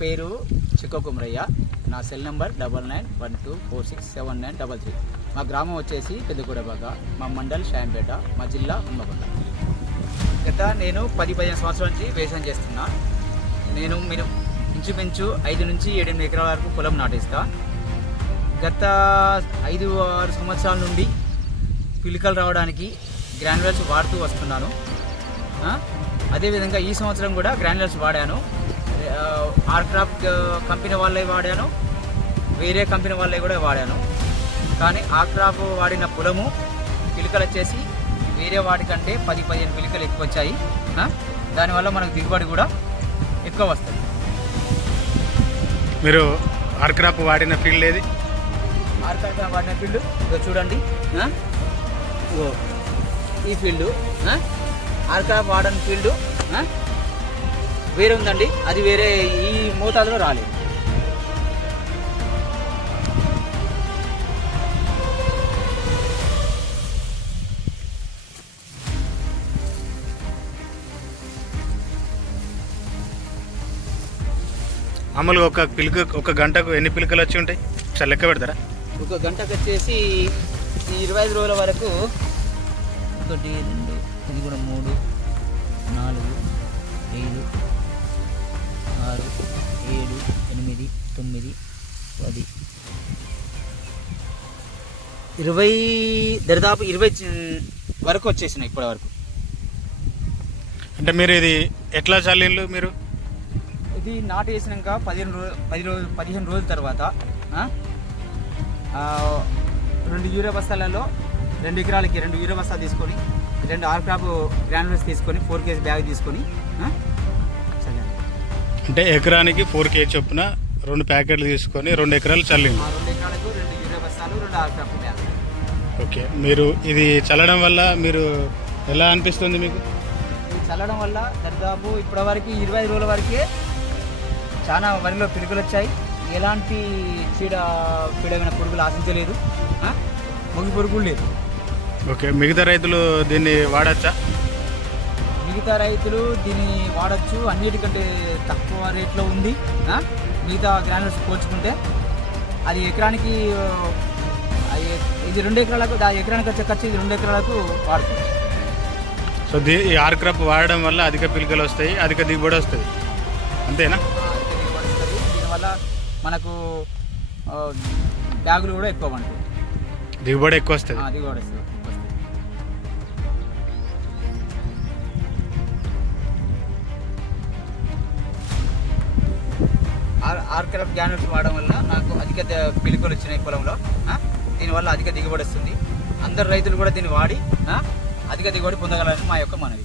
పేరు చిక్క కుమరయ్య. నా సెల్ నెంబర్ 9912467933. మా గ్రామం వచ్చేసి పెద్దగూడబాగ, మా మండల్ షాయంపేట, మా జిల్లా హన్మకొండ. గత నేను 10-15 సంవత్సరాల నుంచి వ్యవసాయం చేస్తున్నా. నేను ఇంచుమించు 5 నుంచి 7 ఎకరాల వరకు పొలం నాటేస్తా. గత 5-6 సంవత్సరాల నుండి పిలికలు రావడానికి గ్రాన్యులర్స్ వాడుతూ వస్తున్నాను. అదేవిధంగా ఈ సంవత్సరం కూడా గ్రాన్యులర్స్ వాడాను. ఆర్క్రాఫ్ట్ కంపెనీ వాళ్ళే వాడాను, వేరే కంపెనీ వాళ్ళే కూడా వాడాను. కానీ ఆర్క్రాఫ్ట్ వాడిన పొలము పిలికలు వచ్చేసి వేరే వాటికంటే 10-15 పిలికలు ఎక్కువ వచ్చాయి. దానివల్ల మనకు దిగుబడి కూడా ఎక్కువ వస్తుంది. మీరు ఆర్క్రాఫ్ట్ వాడిన ఫీల్డ్ ఏది? ఆర్క్రాఫ్ట్ వాడిన ఫీల్డ్ చూడండి, ఈ ఫీల్డ్ ఆర్క్రాఫ్ట్ వాడని ఫీల్డ్ వేరే ఉందండి. అది వేరే ఈ మోతాదులో రాలేదు. మామూలుగా ఒక గంటకు ఎన్ని పిలకలు వచ్చి ఉంటాయి? ఒకసారి లెక్క పెడతారా? ఒక గంటకు వచ్చేసి 25 రోజుల వరకు 1 2 ఇది కూడా 3 4 5 6 7 8 9 10 20 దరిదాపు 20 వరకు వచ్చేసినాయి ఇప్పటి వరకు. అంటే మీరు ఇది ఎట్లా చల్లిండ్రు? మీరు ఇది నాటు వేసినాక 15 రోజుల తర్వాత 2 యూరియా బస్తాలలో 2 ఎకరాలకి 2 యూరియా బస్తాలు తీసుకొని 2 ఆర్క్రాఫ్ట్ గ్రాన్యులర్స్ తీసుకొని 4 kg బ్యాగ్ తీసుకొని అంటే ఎకరానికి 4 kg చొప్పున 2 ప్యాకెట్లు తీసుకొని 2 ఎకరాలు చల్లింది. 2 ఎకరాలకు 2 యూరియా బస్తాలు 2 ఆర్క్రాఫ్ట్ బ్యాగ్. ఓకే, మీరు ఇది చల్లడం వల్ల మీరు ఎలా అనిపిస్తుంది మీకు? ఇది చల్లడం వల్ల దాదాపు ఇప్పటివరకు 25 రోజుల వరకే చాలా వరిలో పిలుకలు వచ్చాయి. ఎలాంటి పీడమైన పురుగులు ఆశించలేదు, మొగి పురుగులు లేదు. ఓకే, మిగతా రైతులు దీన్ని వాడచ్చా? మిగతా రైతులు దీన్ని వాడచ్చు. అన్నిటికంటే తక్కువ రేట్లో ఉంది. మిగతా గ్రాన్యులర్స్ పోల్చుకుంటే అది ఎకరానికి ఇది 2 ఎకరాలకు ఎకరానికి వచ్చే ఖర్చు ఇది 2 ఎకరాలకు వాడుతుంది. సో ఈ ఆర్క్రాఫ్ట్ వాడడం వల్ల అధిక పిలకలు వస్తాయి, అధిక దిగుబడి వస్తుంది, అంతేనా? అధిక దిగుబడి వస్తుంది. దీనివల్ల మనకు బ్యాగులు కూడా ఎక్కువ ఉంటుంది, దిగుబడి ఎక్కువ వస్తుంది. దిగుబడి వస్తుంది. ఆర్క్రాఫ్ట్ గ్రాన్యులర్స్ వాడడం వల్ల నాకు అధిక పిలుకలు వచ్చినాయి పొలంలో. దీనివల్ల అధిక దిగుబడి వస్తుంది. అందరు రైతులు కూడా దీన్ని వాడి అధిక దిగుబడి పొందగలని మా యొక్క మనవి.